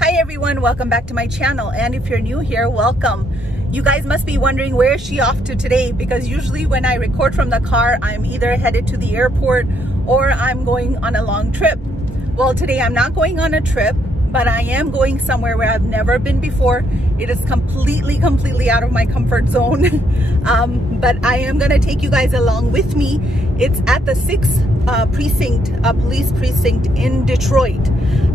Hi everyone, welcome back to my channel, and if you're new here, welcome. You guys must be wondering where is she off to today, because usually when I record from the car, I'm either headed to the airport or I'm going on a long trip. Well, today I'm not going on a trip, but I am going somewhere where I've never been before. It is completely out of my comfort zone. But I am gonna take you guys along with me. It's at the 6th precinct, police precinct in Detroit.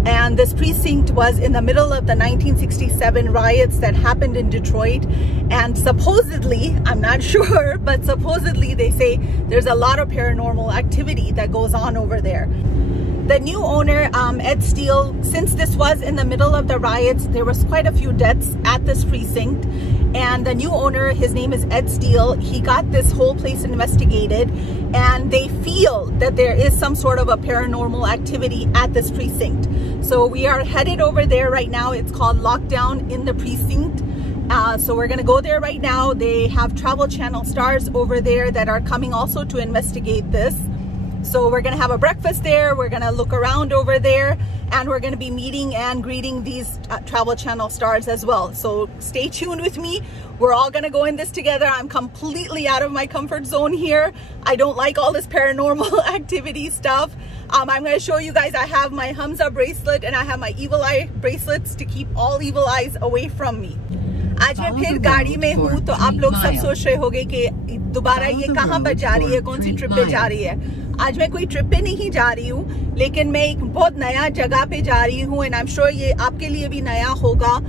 And this precinct was in the middle of the 1967 riots that happened in Detroit. And supposedly, I'm not sure, but supposedly they say there's a lot of paranormal activity that goes on over there. The new owner, Ed Steele, since this was in the middle of the riots, there was quite a few deaths at this precinct. And the new owner, his name is Ed Steele, he got this whole place investigated, and they feel that there is some sort of a paranormal activity at this precinct. So we are headed over there right now. It's called Lockdown in the Precinct. So we're gonna go there right now. They have Travel Channel stars over there that are coming also to investigate this. So we're gonna have a breakfast there, we're gonna look around over there, and we're gonna be meeting and greeting these Travel Channel stars as well. So stay tuned with me. We're all gonna go in this together. I'm completely out of my comfort zone here. I don't like all this paranormal activity stuff. I'm gonna show you guys, I have my Hamza bracelet and I have my evil eye bracelets to keep all evil eyes away from me. आज मैं फिर गाड़ी में हूँ, तो आप लोग सब सोच रहे होंगे कि दोबारा ये कहाँ पर जा रही है, कौन सी ट्रिप पे जा रही है। आज मैं कोई ट्रिप पे नहीं जा रही हूँ, लेकिन मैं एक बहुत नया जगह पे जा रही हूँ, एंड आई एम श्योर ये आपके लिए भी नया होगा।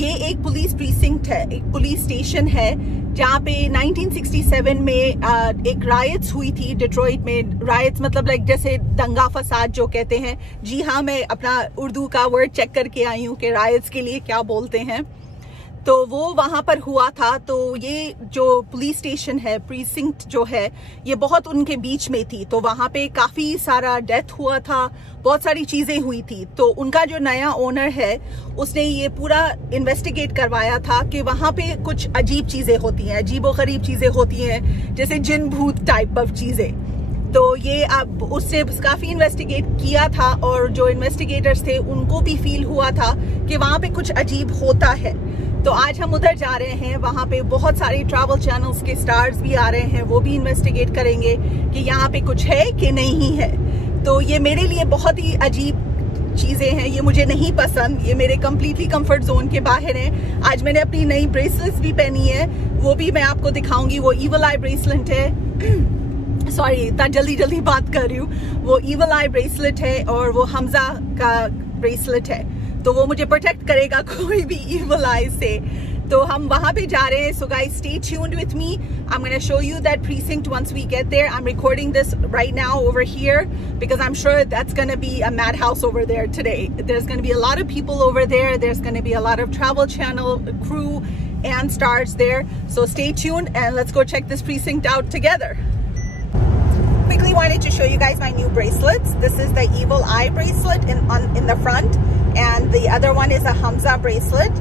ये एक पुलिस प्रीसिंक्ट है, एक पुलिस स्टेशन है, जहाँ पे 1967 में एक रायट्स हुई थी डिट्रॉइट में। रायट्स मतलब लाइक जैसे दंगा फसाद जो कहते हैं। जी हाँ, मैं अपना उर्दू का वर्ड चेक करके आई हूँ कि रायट्स के लिए क्या बोलते हैं। तो वो वहां पर हुआ था। तो ये जो पुलिस स्टेशन है, प्रीसिंक्ट जो है, ये बहुत उनके बीच में थी। तो वहां पे काफी सारा डेथ हुआ था, बहुत सारी चीजें हुई थी। तो उनका जो नया ओनर है, उसने ये पूरा इन्वेस्टिगेट करवाया था कि वहां पे कुछ अजीब चीजें होती हैं, अजीबोगरीब चीजें होती हैं, जैसे जिन भूत टाइप ऑफ चीजें। तो ये अब उससे काफी इन्वेस्टिगेट किया था, और जो इन्वेस्टिगेटर्स थे उनको भी फील हुआ था कि वहां पे कुछ अजीब होता है। तो आज हम उधर जा रहे हैं। वहां पे बहुत सारे ट्रैवल चैनल्स के स्टार्स भी आ रहे हैं, वो भी इन्वेस्टिगेट करेंगे कि यहाँ पे कुछ है कि नहीं है। तो ये मेरे लिए बहुत ही अजीब चीजें हैं, ये मुझे नहीं पसंद, ये मेरे कंप्लीटली कंफर्ट जोन के बाहर है। आज मैंने अपनी नई ब्रेसलेट्स भी पहनी है, वो भी मैं आपको दिखाऊंगी। वो इविल आई ब्रेसलेट है, सॉरी इतना जल्दी बात कर रही हूँ। वो इविल आई ब्रेसलेट है और वो हमजा का ब्रेसलेट है, तो वो मुझे प्रोटेक्ट करेगा कोई भी इविल आई से। तो हम वहां पे जा रहे हैं। So guys, stay tuned with me. I'm going to show you that precinct once we get there. I'm recording this right now over here because I'm sure that's going to be a madhouse over there today. There's going to be a lot of people over there. There's going to be a lot of Travel Channel crew and stars there. So stay tuned and let's go check this precinct out together. Quickly wanted to show you guys my new bracelets. This is the evil eye bracelet in the front, and the other one is a Hamza bracelet.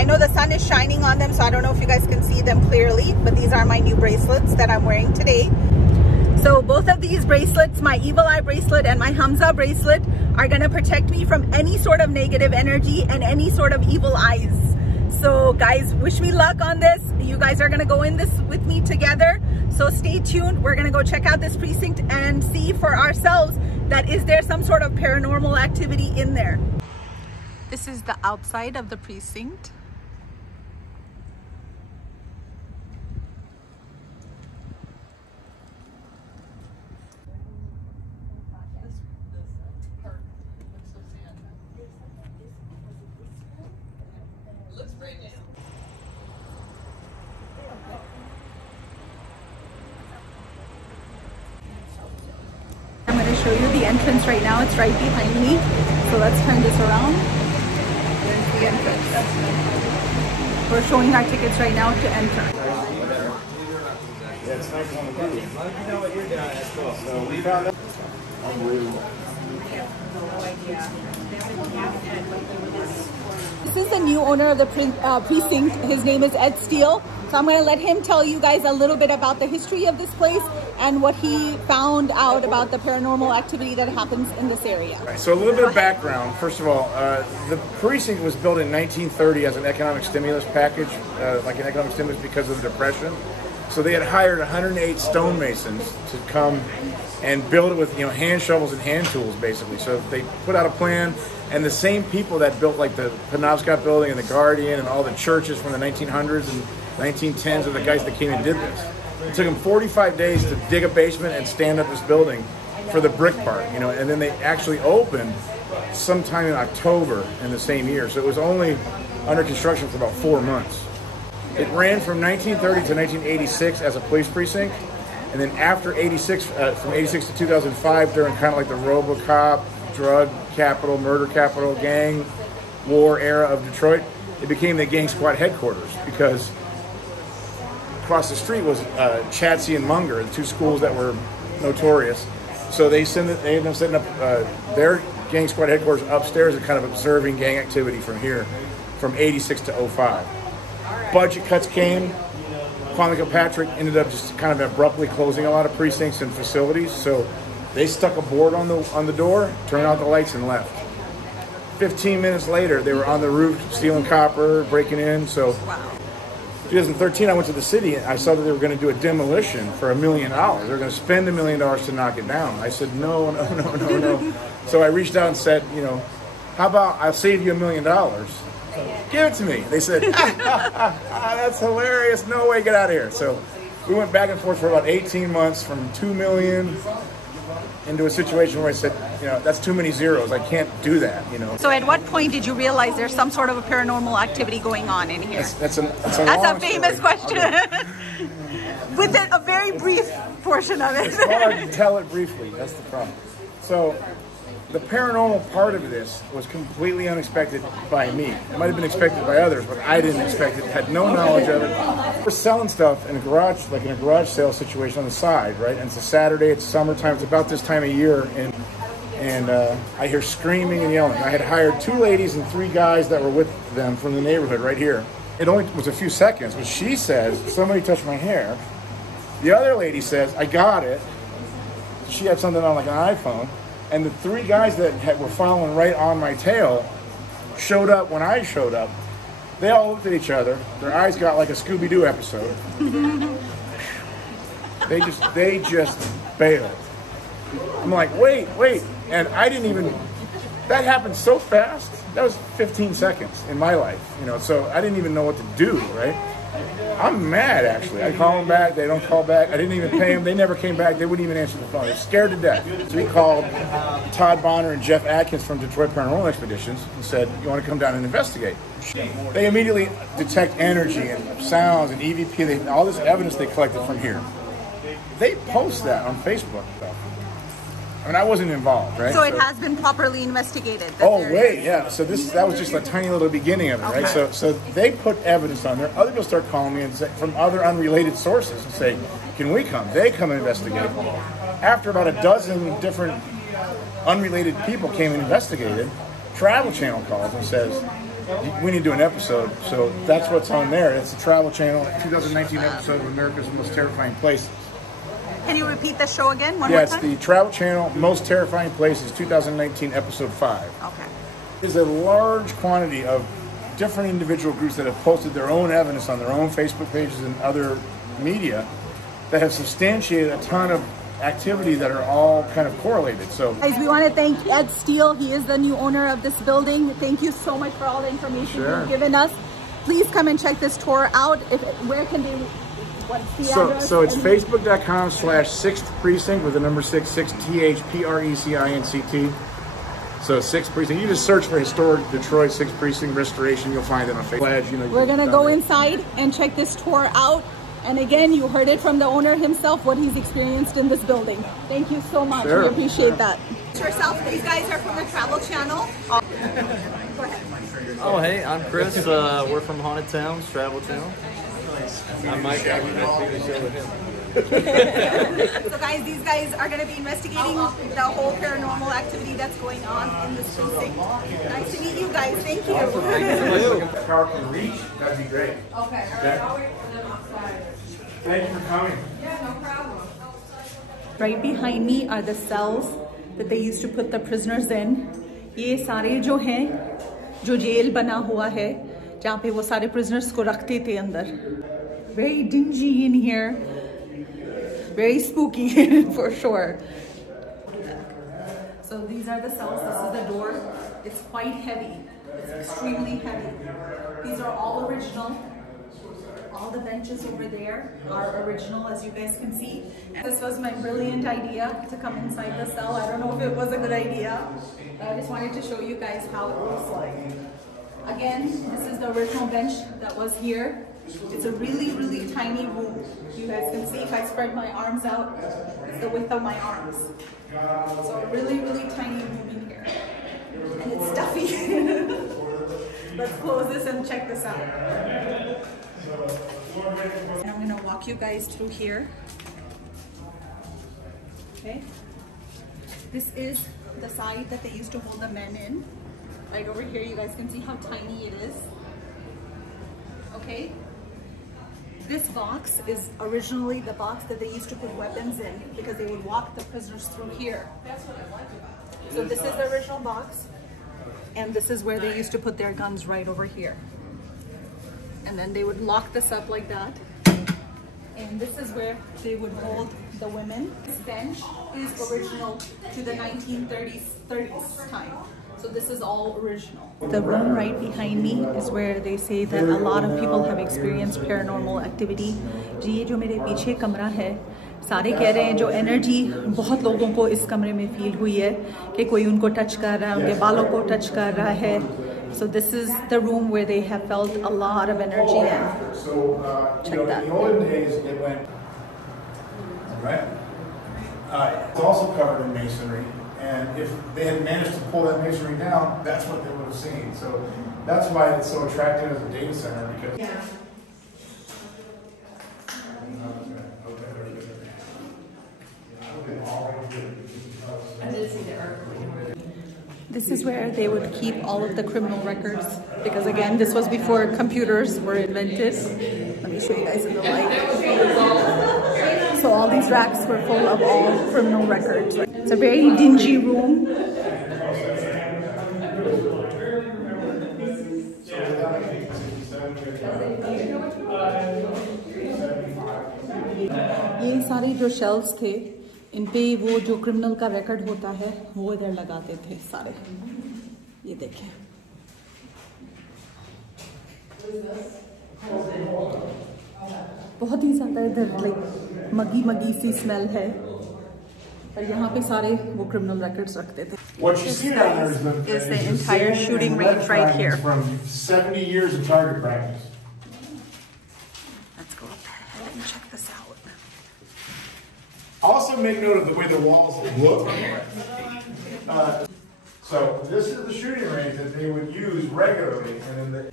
I know the sun is shining on them, so I don't know if you guys can see them clearly, but these are my new bracelets that I'm wearing today. So both of these bracelets, my evil eye bracelet and my Hamza bracelet, are going to protect me from any sort of negative energy and any sort of evil eyes. So guys, wish me luck on this. You guys are going to go in this with me together. So stay tuned. We're going to go check out this precinct and see for ourselves that is there some sort of paranormal activity in there. This is the outside of the precinct. I'm going to show you the entrance right now. It's right behind me. So let's turn this around. There's the entrance. We're showing our tickets right now to enter. This is the new owner of the precinct. His name is Ed Steele. So I'm going to let him tell you guys a little bit about the history of this place and what he found out about the paranormal activity that happens in this area. Right, so a little bit of background. First of all, the precinct was built in 1930 as an economic stimulus package, like an economic stimulus because of the Depression. So they had hired 108 stonemasons to come and build it with, you know, hand shovels and hand tools, basically. So they put out a plan, and the same people that built like the Penobscot Building and the Guardian and all the churches from the 1900s and 1910s are the guys that came and did this. It took them 45 days to dig a basement and stand up this building for the brick part, you know, and then they actually opened sometime in October in the same year. So it was only under construction for about 4 months. It ran from 1930 to 1986 as a police precinct, and then after 86, from 86 to 2005, during kind of like the RoboCop, drug capital, murder capital, gang war era of Detroit, it became the gang squad headquarters because across the street was Chadsey and Munger, the two schools that were notorious. So they ended up setting up their gang squad headquarters upstairs and kind of observing gang activity from here, from 86 to 05. Budget cuts came. Kwame Kilpatrick ended up just kind of abruptly closing a lot of precincts and facilities. So they stuck a board on the door, turned out the lights, and left. 15 minutes later, they were on the roof stealing copper, breaking in. So. Wow. 2013, I went to the city and I saw that they were going to do a demolition for $1 million. They were going to spend $1 million to knock it down. I said, no. So I reached out and said, you know, how about I'll save you $1 million? Give it to me. They said, that's hilarious. No way, get out of here. So we went back and forth for about 18 months from $2 million into a situation where I said, you know, that's too many zeros. I can't do that, you know. So at what point did you realize there's some sort of a paranormal activity going on in here? That's a famous question. With a very brief portion of it. It's hard to tell it briefly. That's the problem. So the paranormal part of this was completely unexpected by me. It might have been expected by others, but I didn't expect it. Had no knowledge of it. We're selling stuff in a garage, like in a garage sale situation on the side, right? And it's a Saturday, it's summertime, it's about this time of year, and I hear screaming and yelling. I had hired 2 ladies and 3 guys that were with them from the neighborhood right here. It only was a few seconds, but she says, somebody touched my hair. The other lady says, I got it. She had something on like an iPhone. And the 3 guys that were following right on my tail showed up when I showed up. They all looked at each other. Their eyes got like a Scooby-Doo episode. They just bailed. I'm like, wait. And I didn't even, that happened so fast. That was 15 seconds in my life, you know, so I didn't even know what to do, right? I'm mad, actually. I call them back. They don't call back. I didn't even pay them. They never came back. They wouldn't even answer the phone. They're scared to death. So we called Todd Bonner and Jeff Adkins from Detroit Paranormal Expeditions and said, you want to come down and investigate? They immediately detect energy and sounds and EVP, all this evidence they collected from here. They post that on Facebook, though. I mean, I wasn't involved, right? So it has been properly investigated. Oh, wait, yeah. So that was just a tiny little beginning of it, right? So they put evidence on there. Other people start calling me and say, from other unrelated sources and say, can we come? They come and investigate. After about a dozen different unrelated people came and investigated, Travel Channel calls and says, we need to do an episode. So that's what's on there. It's the Travel Channel 2019 episode of America's Most Terrifying Places. Can you repeat the show again one more time? Yeah, it's the Travel Channel Most Terrifying Places 2019 episode 5. Okay. There's a large quantity of different individual groups that have posted their own evidence on their own Facebook pages and other media that have substantiated a ton of activity that are all kind of correlated. So guys, we want to thank Ed Steele. He is the new owner of this building. Thank you so much for all the information you've given us. Please come and check this tour out. Where can they... So it's facebook.com/6th precinct with the number 66 THPRECINCT. So 6th precinct. You just search for historic Detroit 6th precinct restoration. You'll find it on Facebook. You know, we're gonna go inside and check this tour out. And again, you heard it from the owner himself what he's experienced in this building. Thank you so much. We appreciate that. Yourself. These guys are from the Travel Channel. Go ahead. Oh, hey, I'm Chris. We're from Haunted Towns, Travel Channel. I'm Mike. I do the show with him. So guys, these guys are going to be investigating the whole paranormal activity that's going on in this precinct. Nice to meet you guys. Thank you. If the car can reach, that'd be great. Okay. All right. I'll wait for them outside. Thank you for coming. Yeah, no problem. Right behind me are the cells that they used to put the prisoners in. ये सारे जो हैं, जो jail बना हुआ है, जहाँ पे वो सारे prisoners को रखते थे अंदर. Very dingy in here. Very spooky for sure. So these are the cells. This is the door. It's quite heavy. It's extremely heavy. These are all original. All the benches over there are original, as you guys can see. This was my brilliant idea to come inside the cell. I don't know if it was a good idea, but I just wanted to show you guys how it looks like. Again, this is the original bench that was here. It's a really, really tiny room. You guys can see if I spread my arms out, it's the width of my arms. So a really, really tiny room in here. And it's stuffy. Let's close this and check this out. And I'm gonna walk you guys through here. Okay. This is the side that they used to hold the men in. Right over here, you guys can see how tiny it is. Okay. This box is originally the box that they used to put weapons in because they would walk the prisoners through here. So this is the original box, and this is where they used to put their guns, right over here. And then they would lock this up like that. And this is where they would hold the women. This bench is original to the 1930s time. So this is all original. The room right behind me is where they say that a lot of people have experienced paranormal activity. ये जो मेरे पीछे कमरा है, सारे कह रहे हैं जो एनर्जी बहुत लोगों को इस कमरे में फील हुई है कि कोई उनको टच कर रहा है, उनके बालों को टच कर रहा है. So this is the room where they have felt a lot of energy in. So, check that. In the olden days, it went, right? It's also covered in masonry, and if they had managed to pull that masonry down, that's what they would have seen. So that's why it's so attractive as a data center, because... Yeah. This is where they would keep all of the criminal records, because again, this was before computers were invented. Let me show you guys in the light. So all these racks were full of all criminal records. It's a very dingy room. ये सारे जो shelves थे, इन पे वो जो criminal का record होता है वो इधर लगाते थे सारे. ये देखें, बहुत ही ज़्यादा इधर लाइक मगी सी स्मेल है, और यहाँ पे सारे वो क्रिमिनल रिकॉर्ड्स रखते थे. This is the entire shooting range right here. From 70 years of target practice. Let's go ahead and check this out. Also make note of the way the walls look. So this is the shooting range that they would use regularly. And then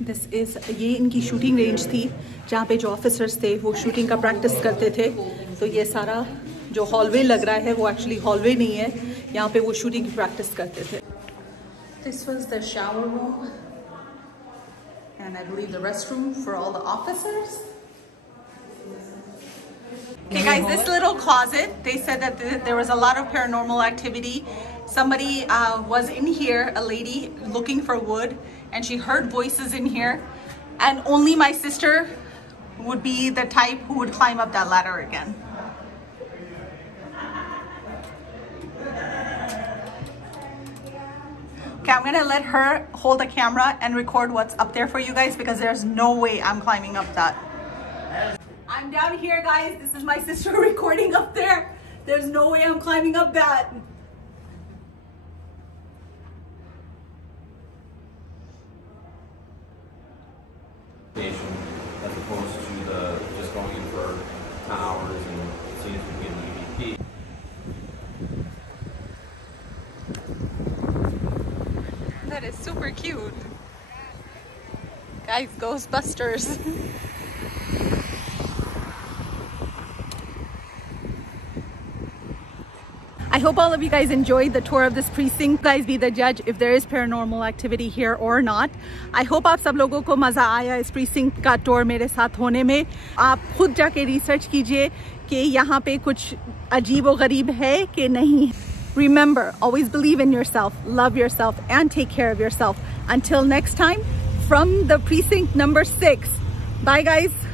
This is, ये इनकी shooting range थी जहाँ पे जो officers थे वो shooting का practice करते थे. तो ये सारा जो हॉलवे लग रहा है वो एक्चुअली हॉलवे नहीं है, यहाँ पे वो शूटिंग की प्रैक्टिस करते थे. This was the shower room, and I believe the restroom for all the officers. Okay guys, this little closet, they said that there was a lot of paranormal activity. Somebody was in here, a lady looking for wood, and she heard voices in here, and only my sister would be the type who would climb up that ladder again. Okay, I'm gonna let her hold the camera and record what's up there for you guys, because there's no way I'm climbing up that. I'm down here, guys. This is my sister recording up there. There's no way I'm climbing up that. As opposed to the just going in for 10 hours and seeing if we get an EVP. That is super cute. Guys, Ghostbusters. I hope all of you guys enjoyed the tour of this precinct. You guys be the judge if there is paranormal activity here or not. I hope आप सब लोगों को मज़ा आया इस precinct का tour मेरे साथ होने में. आप खुद जाके research कीजिए कि यहाँ पे कुछ अजीब व गरीब है कि नहीं. Remember, always believe in yourself, love yourself, and take care of yourself. Until next time, from the precinct number 6. Bye guys.